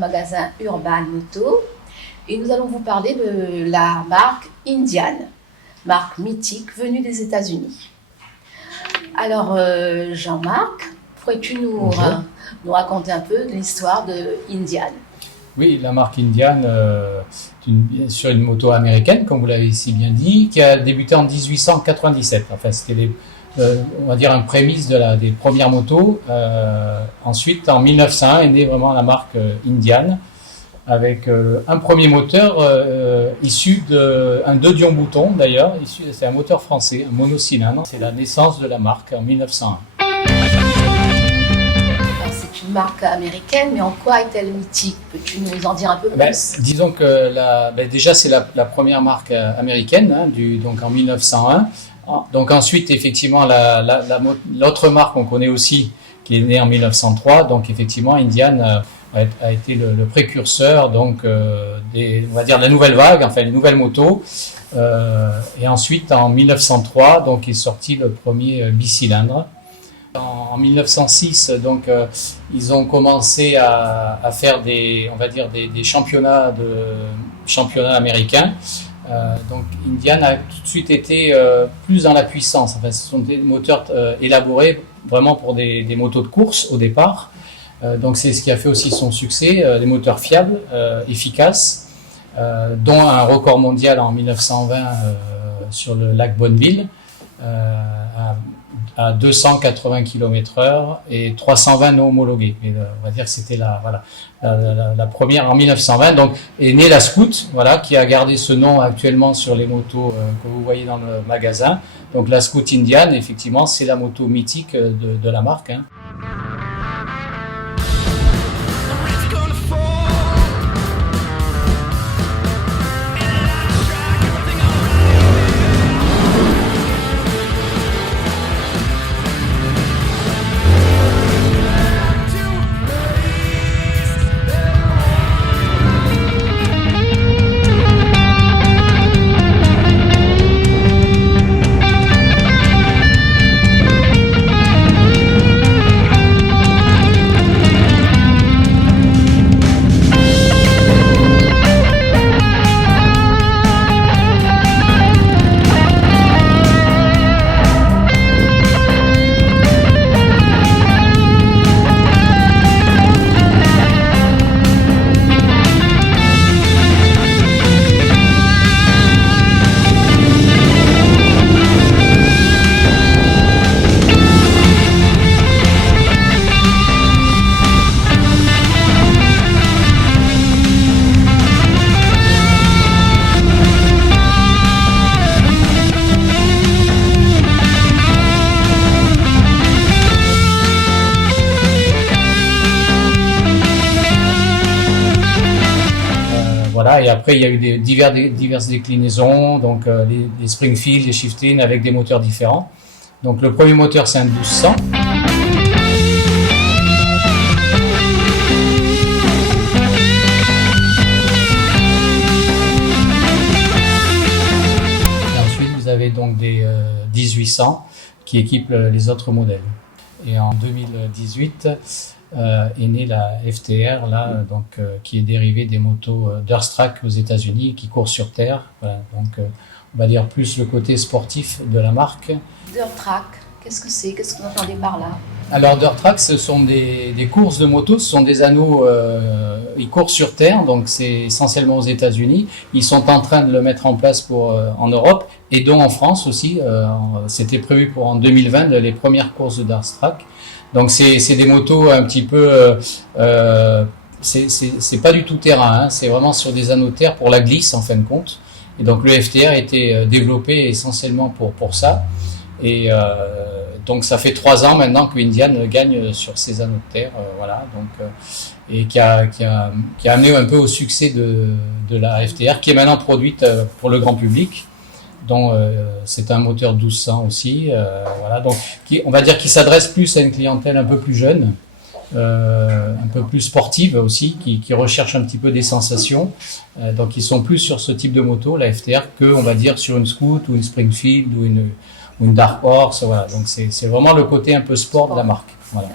le magasin Urban Moto et nous allons vous parler de la marque Indian, marque mythique venue des États-Unis. Alors Jean-Marc, pourrais-tu nous raconter un peu l'histoire de Indian? Oui, la marque Indian, sur une moto américaine, comme vous l'avez si bien dit, qui a débuté en 1897. Enfin, c'était on va dire un prémisse des premières motos. Ensuite, en 1901, est née vraiment la marque Indian, avec un premier moteur issu d'un 2 Dion-Bouton d'ailleurs. C'est un moteur français, un monocylindre. C'est la naissance de la marque en 1901. C'est une marque américaine, mais en quoi est-elle mythique? Peux-tu nous en dire un peu plus? Disons que déjà c'est la première marque américaine, donc en 1901. Donc ensuite, effectivement, l'autre marque qu'on connaît aussi, qui est née en 1903, donc effectivement, Indian a été le précurseur, donc on va dire la nouvelle vague, enfin les nouvelles motos. Et ensuite, en 1903, donc est sorti le premier bicylindre. En 1906, donc ils ont commencé à faire des championnats américains. Donc Indian a tout de suite été plus dans la puissance. Enfin, ce sont des moteurs élaborés vraiment pour des motos de course au départ. Donc c'est ce qui a fait aussi son succès, des moteurs fiables, efficaces, dont un record mondial en 1920 sur le lac Bonneville à 280 km/h et 320 non homologués. Et on va dire que c'était la première en 1920. Donc est née la Scout, qui a gardé ce nom actuellement sur les motos que vous voyez dans le magasin. Donc la Scout Indian, effectivement, c'est la moto mythique de la marque. Et après il y a eu diverses déclinaisons, donc les Springfield, les Shifting avec des moteurs différents. Donc le premier moteur c'est un 1200. Et ensuite vous avez donc des 1800 qui équipent les autres modèles. Et en 2018 est née la FTR, qui est dérivée des motos Durstrack aux États-Unis qui courent sur terre. Voilà, donc on va dire plus le côté sportif de la marque. Durstrack, qu'est-ce que c'est? Qu'est-ce que vous entendez par là? Alors Durstrack, ce sont des courses de motos, ce sont des anneaux, ils courent sur terre, donc c'est essentiellement aux États-Unis. Ils sont en train de le mettre en place en Europe et dont en France aussi. C'était prévu pour en 2020 les premières courses de Durstrack. Donc c'est des motos un petit peu, c'est pas du tout terrain, c'est vraiment sur des anneaux de terre pour la glisse en fin de compte. Et donc le FTR a été développé essentiellement pour ça. Et donc ça fait 3 ans maintenant que Indian gagne sur ces anneaux de terre, et qui a amené un peu au succès de la FTR, qui est maintenant produite pour le grand public. dont c'est un moteur 1200 aussi, donc on va dire qu'il s'adresse plus à une clientèle un peu plus jeune, un peu plus sportive aussi, qui recherche un petit peu des sensations, donc ils sont plus sur ce type de moto, la FTR, que on va dire sur une Scout ou une Springfield ou une Dark Horse, voilà. Donc c'est vraiment le côté un peu sport de la marque. Voilà.